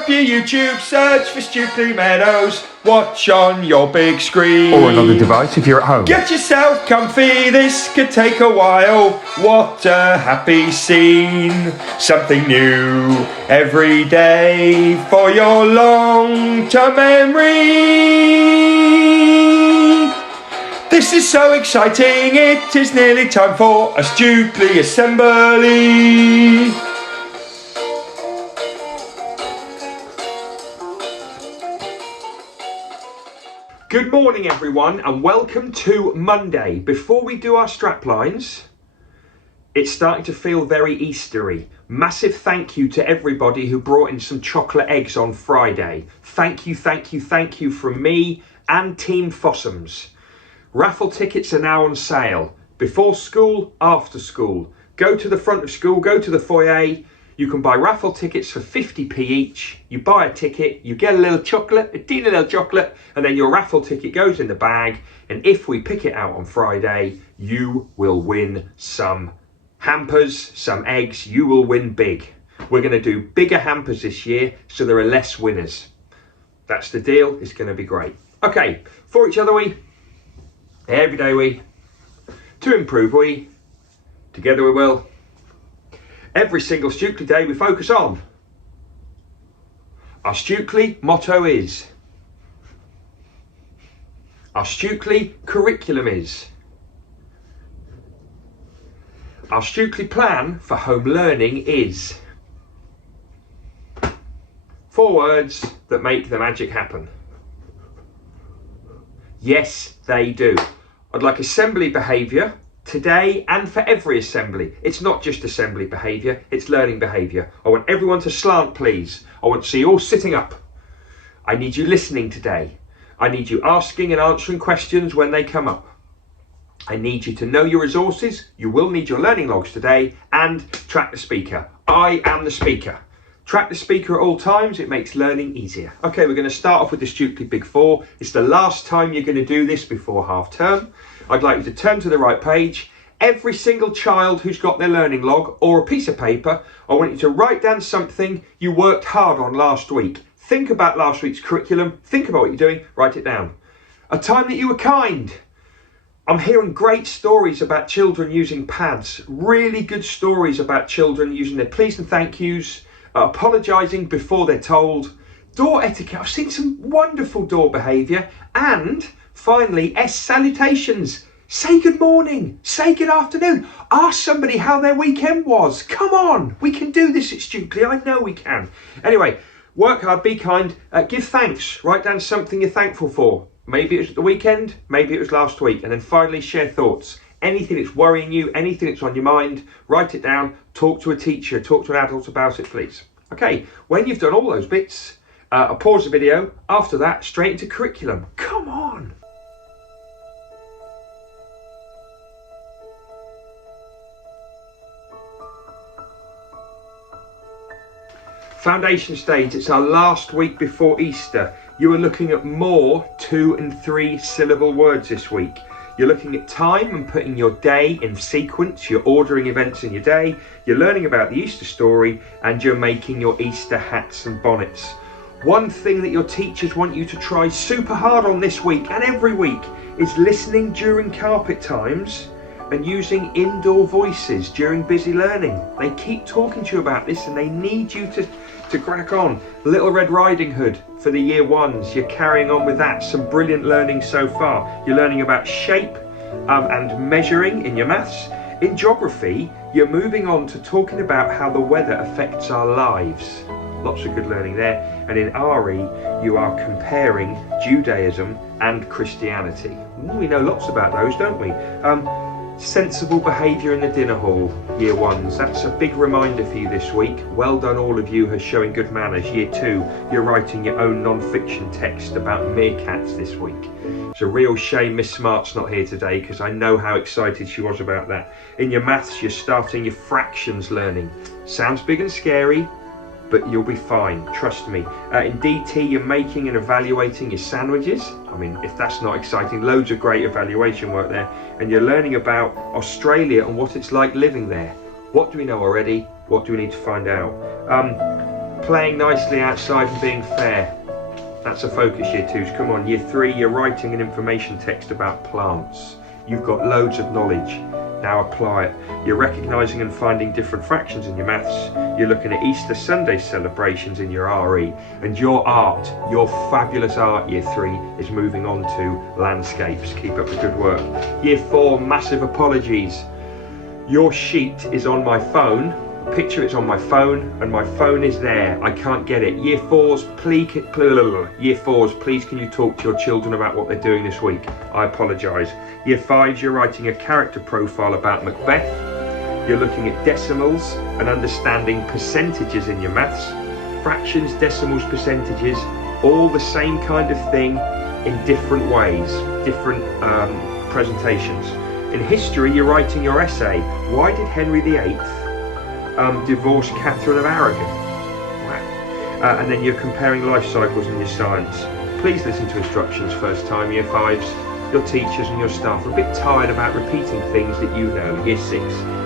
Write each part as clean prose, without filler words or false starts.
up your YouTube, search for Stukeley Meadows, watch on your big screen. Or another device if you're at home. Get yourself comfy, this could take a while. What a happy scene. Something new every day for your long-term memory. This is so exciting, it is nearly time for a Stukeley assembly. Good morning everyone and welcome to Monday. Before we do our straplines, it's starting to feel very Eastery. Massive thank you to everybody who brought in some chocolate eggs on Friday. Thank you from me and Team Fossums. Raffle tickets are now on sale. Before school, after school. Go to the front of school, go to the foyer. You can buy raffle tickets for 50p each. You buy a ticket, you get a little chocolate, a teeny little chocolate, and then your raffle ticket goes in the bag. And if we pick it out on Friday, you will win some hampers, some eggs. You will win big. We're going to do bigger hampers this year, so there are less winners. That's the deal. It's going to be great. Okay, for each other we, every day we, to improve we, together we will. Every single Stukeley day we focus on. Our Stukeley motto is. Our Stukeley curriculum is. Our Stukeley plan for home learning is. 4 words that make the magic happen. Yes, they do. I'd like assembly behaviour today and for every assembly. It's not just assembly behaviour, it's learning behaviour. I want everyone to slant, please. I want to see you all sitting up. I need you listening today. I need you asking and answering questions when they come up. I need you to know your resources. You will need your learning logs today, and track the speaker. I am the speaker. Track the speaker at all times. It makes learning easier. Okay, we're going to start off with the Stukeley Big Four. It's the last time you're going to do this before half term. I'd like you to turn to the right page. Every single child who's got their learning log or a piece of paper, I want you to write down something you worked hard on last week. Think about last week's curriculum. Think about what you're doing. Write it down. A time that you were kind. I'm hearing great stories about children using pads. Really good stories about children using their please and thank yous, apologising before they're told. Door etiquette. I've seen some wonderful door behaviour. And finally, salutations. Say good morning, say good afternoon. Ask somebody how their weekend was. Come on, we can do this at Stukeley. I know we can. Anyway, work hard, be kind, give thanks. Write down something you're thankful for. Maybe it was the weekend, maybe it was last week. And then finally, share thoughts. Anything that's worrying you, anything that's on your mind, write it down. Talk to a teacher, talk to an adult about it, please. Okay, when you've done all those bits, I'll pause the video. After that, straight into curriculum. Come on. Foundation stage, it's our last week before Easter. You are looking at more 2 and 3 syllable words this week. You're looking at time and putting your day in sequence. You're ordering events in your day. You're learning about the Easter story, and you're making your Easter hats and bonnets. One thing that your teachers want you to try super hard on this week and every week is listening during carpet times and using indoor voices during busy learning. They keep talking to you about this and they need you to crack on. Little Red Riding Hood for the year ones. You're carrying on with that. Some brilliant learning so far. You're learning about shape and measuring in your maths. In geography, you're moving on to talking about how the weather affects our lives. Lots of good learning there. And in RE, you are comparing Judaism and Christianity. We know lots about those, don't we? Sensible behaviour in the dinner hall, year ones. That's a big reminder for you this week. Well done all of you who are showing good manners. Year 2, you're writing your own non-fiction text about meerkats this week. It's a real shame Miss Smart's not here today because I know how excited she was about that. In your maths, you're starting your fractions learning. Sounds big and scary, but you'll be fine, trust me. In DT, you're making and evaluating your sandwiches. I mean, if that's not exciting, loads of great evaluation work there. And you're learning about Australia and what it's like living there. What do we know already? What do we need to find out? Playing nicely outside and being fair. That's a focus, year 2s. Come on, year 3, you're writing an information text about plants. You've got loads of knowledge. Now apply it. You're recognising and finding different fractions in your maths. You're looking at Easter Sunday celebrations in your RE. And your art, your fabulous art, year 3, is moving on to landscapes. Keep up the good work. Year 4, massive apologies. Your sheet is on my phone. Picture it's on my phone, and my phone is there. I can't get it. Year 4s, please can you talk to your children about what they're doing this week? I apologise. Year 5s, you're writing a character profile about Macbeth. You're looking at decimals and understanding percentages in your maths. Fractions, decimals, percentages, all the same kind of thing in different ways, different presentations. In history, you're writing your essay. Why did Henry VIII divorce Catherine of Aragon? Wow. And then you're comparing life cycles in your science. Please listen to instructions first time, year 5s. Your teachers and your staff are a bit tired about repeating things that you know. Year 6,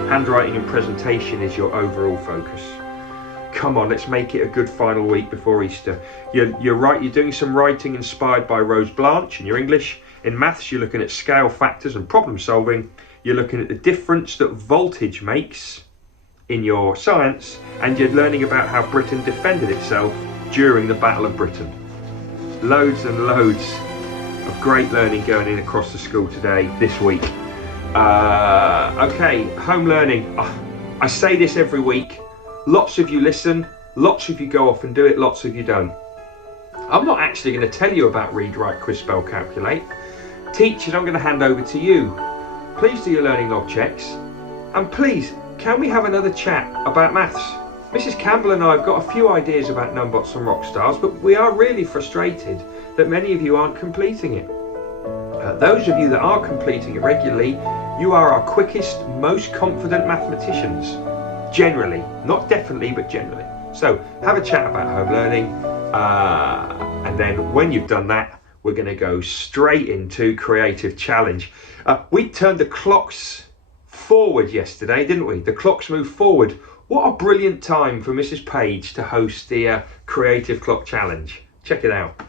handwriting and presentation is your overall focus. Come on, let's make it a good final week before Easter. You're doing some writing inspired by Rose Blanche in your English. In maths, you're looking at scale factors and problem solving. You're looking at the difference that voltage makes in your science, and you're learning about how Britain defended itself during the Battle of Britain. Loads and loads of great learning going in across the school today, this week. Okay, home learning. I say this every week. Lots of you listen, lots of you go off and do it, lots of you don't. I'm not actually going to tell you about read, write, quiz, spell, calculate. Teachers, I'm going to hand over to you. Please do your learning log checks, and please, can we have another chat about maths? Mrs. Campbell and I have got a few ideas about Numbots and Rockstars, but we are really frustrated that many of you aren't completing it. Those of you that are completing it regularly, you are our quickest, most confident mathematicians. Generally, not definitely, but generally. So have a chat about home learning, and then when you've done that, we're going to go straight into creative challenge. We turned the clocks forward yesterday, didn't we? The clocks moved forward. What a brilliant time for Mrs. Page to host the Creative Clock Challenge. Check it out.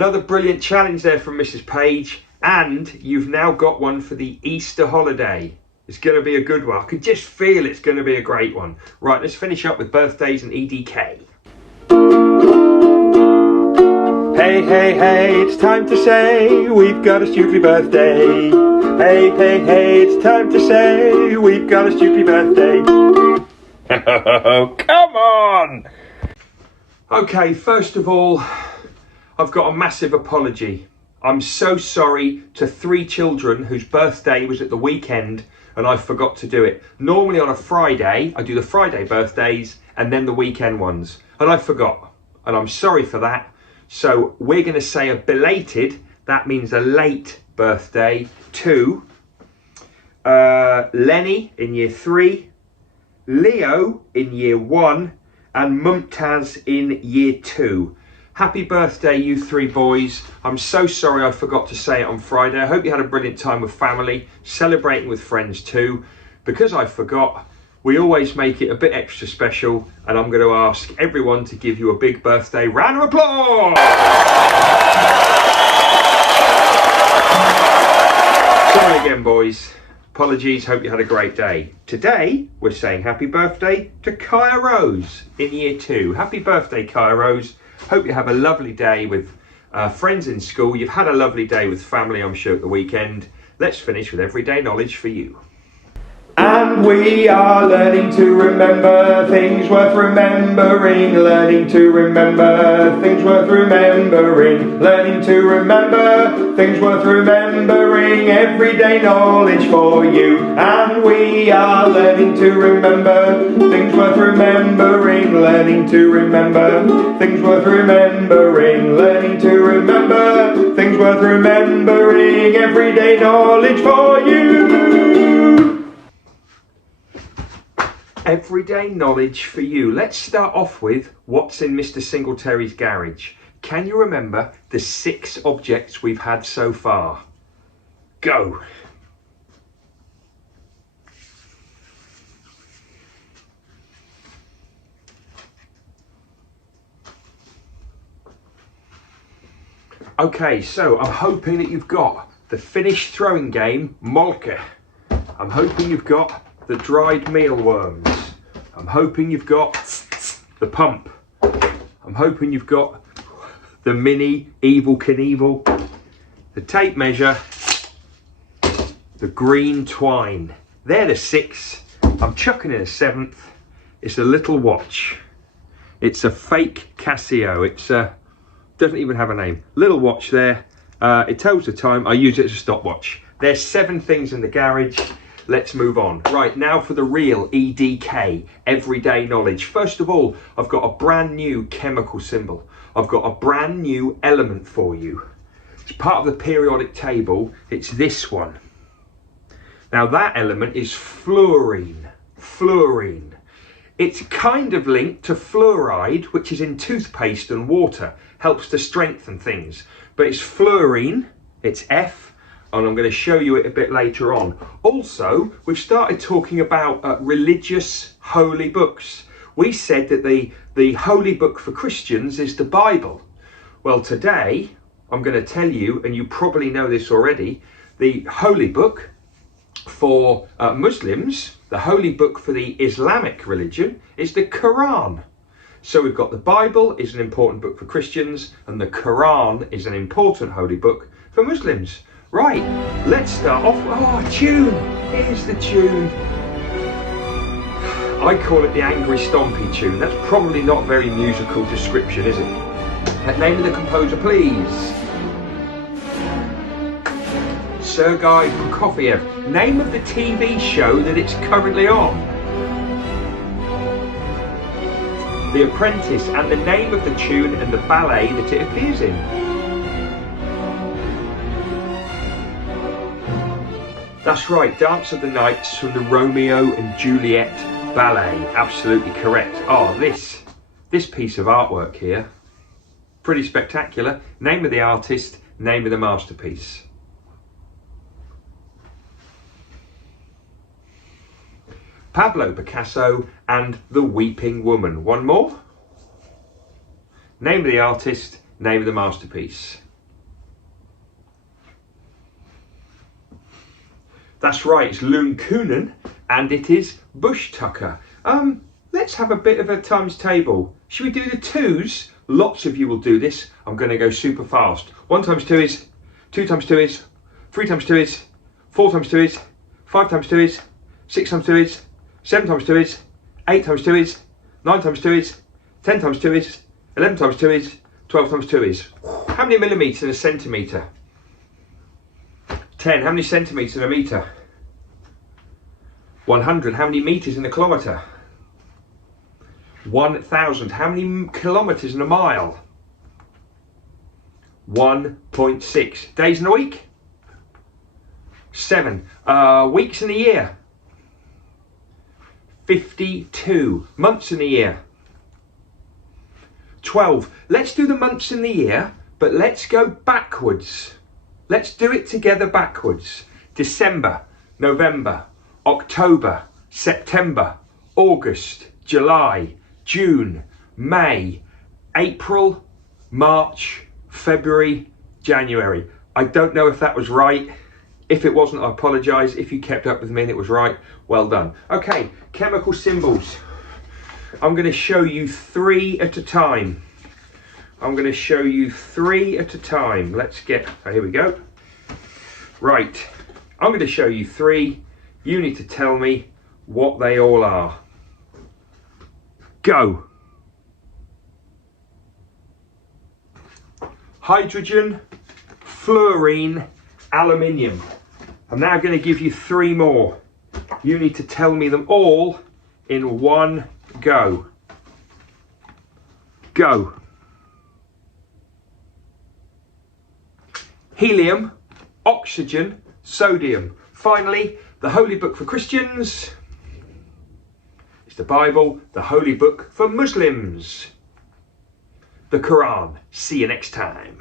Another brilliant challenge there from Mrs. Page, and you've now got one for the Easter holiday. It's going to be a good one. I can just feel it's going to be a great one. Right, let's finish up with birthdays and EDK. Hey, hey, hey, it's time to say we've got a Stukeley birthday. Hey, hey, hey, it's time to say we've got a Stukeley birthday. Oh, come on! Okay, first of all, I've got a massive apology. I'm so sorry to 3 children whose birthday was at the weekend and I forgot to do it. Normally on a Friday, I do the Friday birthdays and then the weekend ones. And I forgot. And I'm sorry for that. So we're going to say a belated, that means a late birthday, to Lenny in year 3, Leo in year 1, and Mumtaz in year 2. Happy birthday, you 3 boys. I'm so sorry I forgot to say it on Friday. I hope you had a brilliant time with family, celebrating with friends too. Because I forgot, we always make it a bit extra special, and I'm going to ask everyone to give you a big birthday round of applause. Sorry again, boys. Apologies, hope you had a great day. Today, we're saying happy birthday to Kaya Rose in year 2. Happy birthday, Kaya Rose. Hope you have a lovely day with friends in school. You've had a lovely day with family, I'm sure, at the weekend. Let's finish with everyday knowledge for you. And we are learning to remember things worth remembering, learning to remember things worth remembering, learning to remember things worth remembering, everyday knowledge for you. And we are learning to remember things worth remembering, learning to remember things worth remembering, learning to remember things worth remembering, everyday knowledge for you. Everyday knowledge for you. Let's start off with what's in Mr. Singletary's garage. Can you remember the 6 objects we've had so far? Go. Okay, so I'm hoping that you've got the finished throwing game, Molke. I'm hoping you've got the dried mealworms. I'm hoping you've got the pump. I'm hoping you've got the mini Evel Knievel, the tape measure, the green twine. They're the 6. I'm chucking in a 7th. It's a little watch. It's a fake Casio. It's doesn't even have a name. Little watch there. It tells the time. I use it as a stopwatch. There's 7 things in the garage. Let's move on. Right, now for the real EDK, everyday knowledge. First of all, I've got a brand new chemical symbol. I've got a brand new element for you. It's part of the periodic table. It's this one. Now that element is fluorine. Fluorine. It's kind of linked to fluoride, which is in toothpaste and water. Helps to strengthen things. But it's fluorine, it's F. And I'm going to show you it a bit later on. Also, we've started talking about religious holy books. We said that the holy book for Christians is the Bible. Well, today, I'm going to tell you, and you probably know this already, the holy book for Muslims, the holy book for the Islamic religion, is the Quran. So we've got the Bible is an important book for Christians, and the Quran is an important holy book for Muslims. Right, let's start off. Oh, a tune! Here's the tune. I call it the Angry Stompy tune. That's probably not very musical description, is it? Name of the composer, please. Sergei Prokofiev. Name of the TV show that it's currently on. The Apprentice, and the name of the tune and the ballet that it appears in. That's right, Dance of the Nights from the Romeo and Juliet ballet. Absolutely correct. Oh, this piece of artwork here, pretty spectacular. Name of the artist, name of the masterpiece. Pablo Picasso and The Weeping Woman. One more. Name of the artist, name of the masterpiece. That's right, it's Lune and it is bush tucker. Let's have a bit of a times table. Should we do the twos? Lots of you will do this. I'm going to go super fast. 1 times 2 is, 2 times 2 is, 3 times 2 is, 4 times 2 is, 5 times 2 is, 6 times 2 is, 7 times 2 is, 8 times 2 is, 9 times 2 is, 10 times 2 is, 11 times 2 is, 12 times 2 is. How many millimetres in a centimetre? 10. How many centimetres in a metre? 100. How many metres in a kilometre? 1,000. How many kilometres in a mile? 1.6. Days in a week? 7. Weeks in a year? 52. Months in a year? 12. Let's do the months in the year, but let's go backwards. Let's do it together backwards. December, November, October, September, August, July, June, May, April, March, February, January. I don't know if that was right. If it wasn't, I apologise. If you kept up with me and it was right, well done. Okay, chemical symbols. I'm going to show you 3 at a time. I'm going to show you 3 at a time. Let's get, oh, here we go. Right, I'm going to show you 3. You need to tell me what they all are. Go. Hydrogen, fluorine, aluminium. I'm now going to give you 3 more. You need to tell me them all in one go. Go. Helium, oxygen, sodium. Finally, the holy book for Christians is the Bible, the holy book for Muslims, the Quran. See you next time.